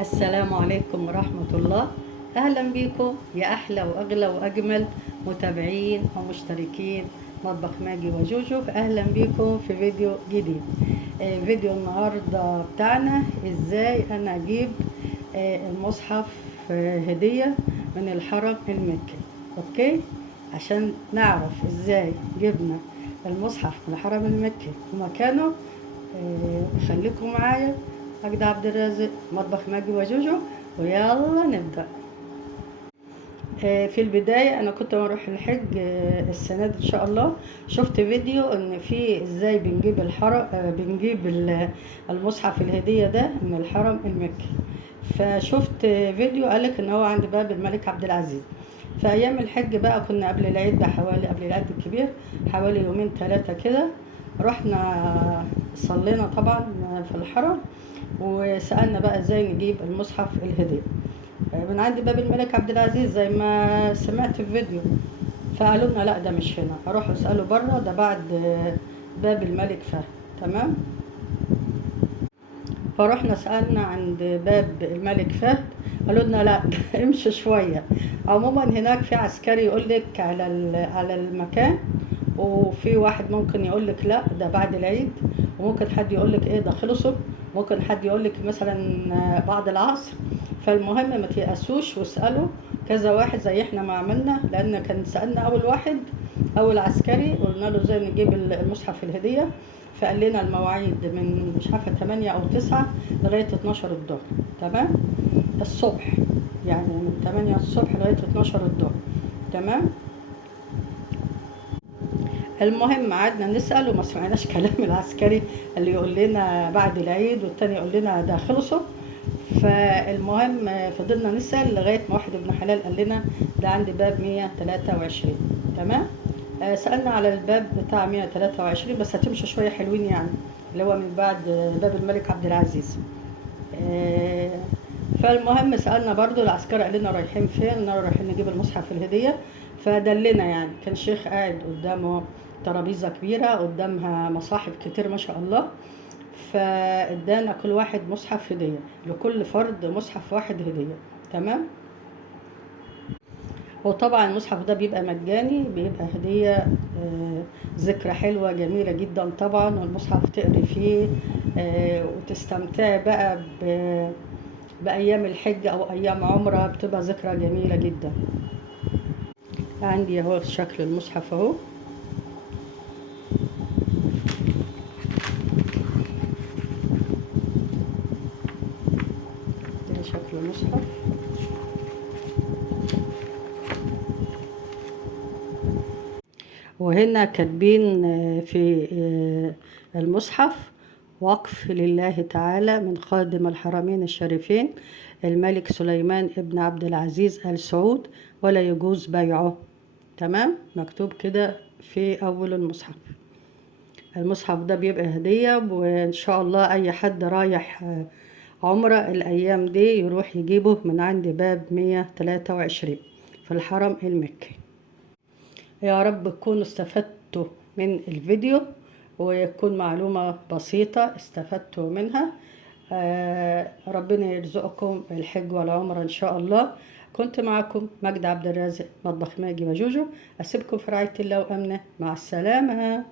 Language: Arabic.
السلام عليكم ورحمة الله. أهلا بكم يا أحلى وأغلى وأجمل متابعين ومشتركين مطبخ ماجي وجوجو. أهلا بكم في فيديو جديد. فيديو النهاردة بتاعنا إزاي أنا أجيب المصحف هدية من الحرم المكي. أوكي، عشان نعرف إزاي جبنا المصحف من الحرم المكي ومكانه. خليكم معايا. أجدع عبد الرازق، مطبخ ماجي وجوجو، ويلا نبدأ. في البداية أنا كنت بروح الحج السنة دي إن شاء الله. شفت فيديو إن في إزاي بنجيب الحرم، بنجيب المصحف الهدية ده من الحرم المكي. فشفت فيديو قالك إن هو عند باب الملك عبد العزيز. في أيام الحج بقى كنا قبل العيد بحوالي، قبل العيد الكبير حوالي يومين ثلاثة كده، رحنا صلينا طبعا في الحرم، وسألنا بقى ازاي نجيب المصحف الهدية من عند باب الملك عبد العزيز زي ما سمعت في فيديو. فقالوا لنا لا، ده مش هنا، اروحوا اسألوا بره، ده بعد باب الملك فهد. تمام. فرحنا سألنا عند باب الملك فهد، قالوا لنا لا امشي شوية. عموما هناك في عسكري يقول لك على المكان، وفي واحد ممكن يقول لك لا ده بعد العيد، وممكن حد يقول لك ايه ده خلصوا، ممكن حد يقول لك مثلا بعد العصر. فالمهم ما تيأسوش واسألوا كذا واحد زي احنا ما عملنا، لان كان سألنا اول واحد، اول عسكري، قلنا له ازاي نجيب المصحف الهدية. فقال لنا المواعيد من مش عارفه 8 او 9 لغايه 12 الظهر. تمام، الصبح، يعني من 8 الصبح لغايه 12 الظهر. تمام. المهم قعدنا نسال وما سمعناش كلام العسكري، اللي يقول لنا بعد العيد والتاني يقول لنا ده خلصوا. فالمهم فضلنا نسال لغايه ما واحد ابن حلال قال لنا ده عند باب 123. تمام. سألنا على الباب بتاع 123، بس هتمشوا شوية حلوين يعني، اللي هو من بعد باب الملك عبد العزيز. آه، فالمهم سألنا برضو العسكري قال لنا رايحين فين، قلنا رايحين نجيب المصحف الهدية. فدلنا يعني، كان شيخ قاعد قدامه ترابيزة كبيرة قدامها مصاحف كتير ما شاء الله. فادانا كل واحد مصحف هدية، لكل فرد مصحف واحد هدية. تمام. وطبعا المصحف ده بيبقى مجاني، بيبقى هدية، ذكرى حلوة جميلة جدا طبعا، والمصحف تقري فيه وتستمتعي بقى بأيام الحج أو أيام عمرة، بتبقى ذكرى جميلة جدا. عندي اهو شكل المصحف اهو. ده شكل المصحف. وهنا كاتبين في المصحف: وقف لله تعالى من خادم الحرمين الشريفين الملك سليمان ابن عبد العزيز آل سعود، ولا يجوز بيعه. تمام، مكتوب كده في أول المصحف. المصحف ده بيبقى هدية، وإن شاء الله أي حد رايح عمرة الأيام دي يروح يجيبه من عند باب 123 في الحرم المكي. يا رب تكونوا استفدتوا من الفيديو، ويكون معلومة بسيطة استفدتوا منها. ربنا يرزقكم الحج والعمرة إن شاء الله. كنت معكم مجد عبد الرازق، مطبخ ماجي وجوجو. أسيبكم في رعاية الله وأمنه. مع السلامة.